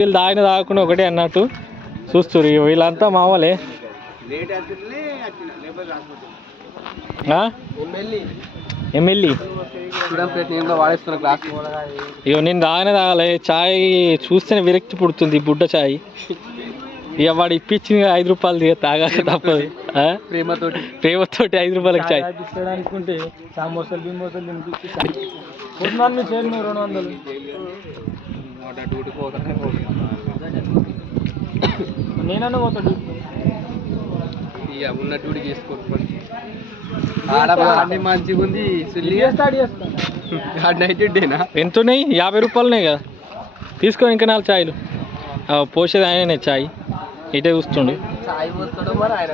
వీళ్ళు తాగిన తాగకుండా ఒకటే అన్నట్టు చూస్తారు వీళ్ళంతా మామూలే? ఎమ్మెల్యే. ఇక నేను తాగనే తాగలే. చాయ్ చూస్తేనే విరక్తి పుడుతుంది బుడ్డ చాయ్. ఇక వాడు ఇప్పించింది ఐదు రూపాయలు తాగాక తప్పదు? ప్రేమతోటి. ప్రేమతోటి ఐదు రూపాయలకి చాయ్. అనుకుంటే సమోసాలు బిమోసాలు రెండు వందలు. డ్యూటీ పోతానే. నేనన్నా పోతాడు. ఇక ఉన్న డ్యూటీ చేసుకోకపోతే ఆడ మంచిగా ఉంది నైట్ డేనా ఎంత ఉన్నాయి యాభై రూపాయలున్నాయి కదా. తీసుకో ఇంకా నాలుగు చాయ్లు ఆ, పోసేది ఆయననే చాయ్ ఇటే చూస్తుండు ఆయన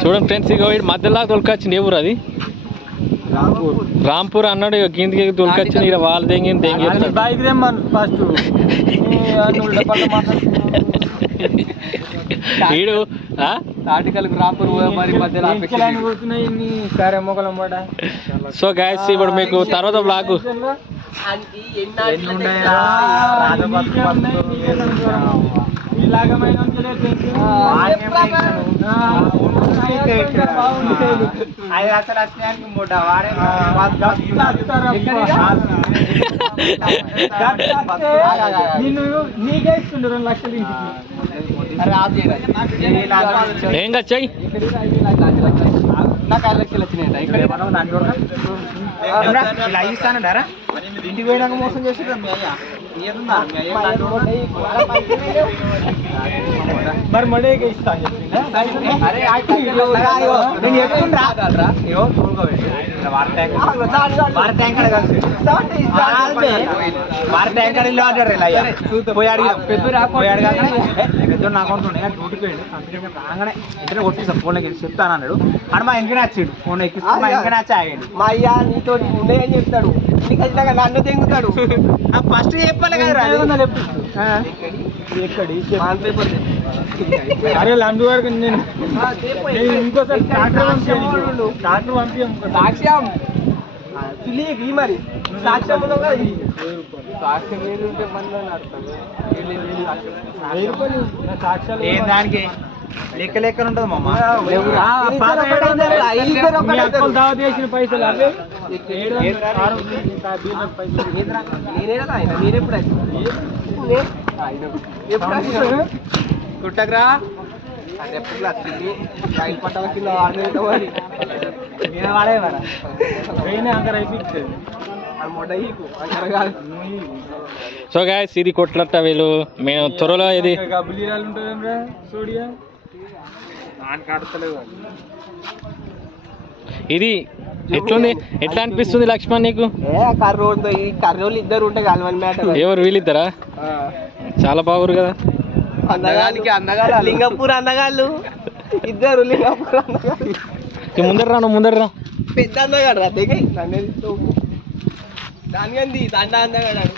చూడండి ఫ్రెండ్స్ ఇక మధ్యలో తొలకొచ్చింది ఏ ఊరు అది? రాంపూర్ అన్నాడు ఇక కిందికి తొలకొచ్చింది ఇక వాళ్ళు దెంగి దెంగి బైక్ తెమ్మను ఫస్ట్ వీడు ఆ? తాటికలకు రాపూర్ మరి మధ్యలో సరే మొగల మాట సో గాయస్ ఇప్పుడు మీకు తర్వాత బ్లాగ్ నీకే ఇస్తుండే రెండు లక్షలు ఏం వచ్చాయి నాకు ఐదు లక్షలు వచ్చినాయి ఇక్కడ ఇస్తానంటారా? ఇంటికి పోయినాక మోసం చేసి మరి మడేగా ఇస్తా నేను చెప్తుండ్రా వారి ట్యాంకర్ కలిసి వారి ట్యాంకర్ ఇల్లు ఆడారు ఇలా పోయి అడిగి పోయి అడగానే పెద్ద నా అకౌంట్ ఉన్నాయి డ్యూటీకి పోయిండు కంపెనీ రాగానే ఇంటనే కొట్టిస్తా ఫోన్లోకి వెళ్ళి చెప్తాను అన్నాడు అని మా ఇంటికి నచ్చాడు ఫోన్ ఎక్కిస్తాను మా ఇంటికి నచ్చి ఆగాడు మా అయ్యా నీతో ఉండే చెప్తాడు. ఖచ్చితంగా నన్ను తెంగుతాడు. ఫస్ట్ చెప్పాలి కదా అరే లండు వరకు నేను ఇంకోసారి సాక్ష్యం మరి. సాక్ష్యం. సాక్ష్యం ఏది ఉంటే సాక్ష్యాలు ఏం దానికి? లెక్క లెక్క ఉంటుంది మామ. మీ అక్కలు దావా చేసిన పైసలు కుట్టకరా అది ఎప్పుడు వచ్చింది రైలు పట్టాల కింద మరి నేను వాడే అంకర్ కాదు సో గాయస్ ఇది కొట్లట్ట వీళ్ళు. మేము త్వరలో ఇది ఇది ఎట్లుంది? ఎట్లా అనిపిస్తుంది లక్ష్మణ్ నీకు? ఏ కర్రోళ్ళు ఈ కర్రోళ్ళు ఇద్దరు ఉంటే కలవని మ్యాటర్ ఎవరు? వీళ్ళిద్దరా? చాలా బాగురు కదా. అందగానికి అందగాళ్ళు. లింగపూర్ అందగాళ్ళు. ఇద్దరు లింగపూర్ అందగాళ్ళు. ముందర రా ముందర రా పెద్ద అందగాడు రా దిగ నన్ను దాని అంది దండ అందగాడు.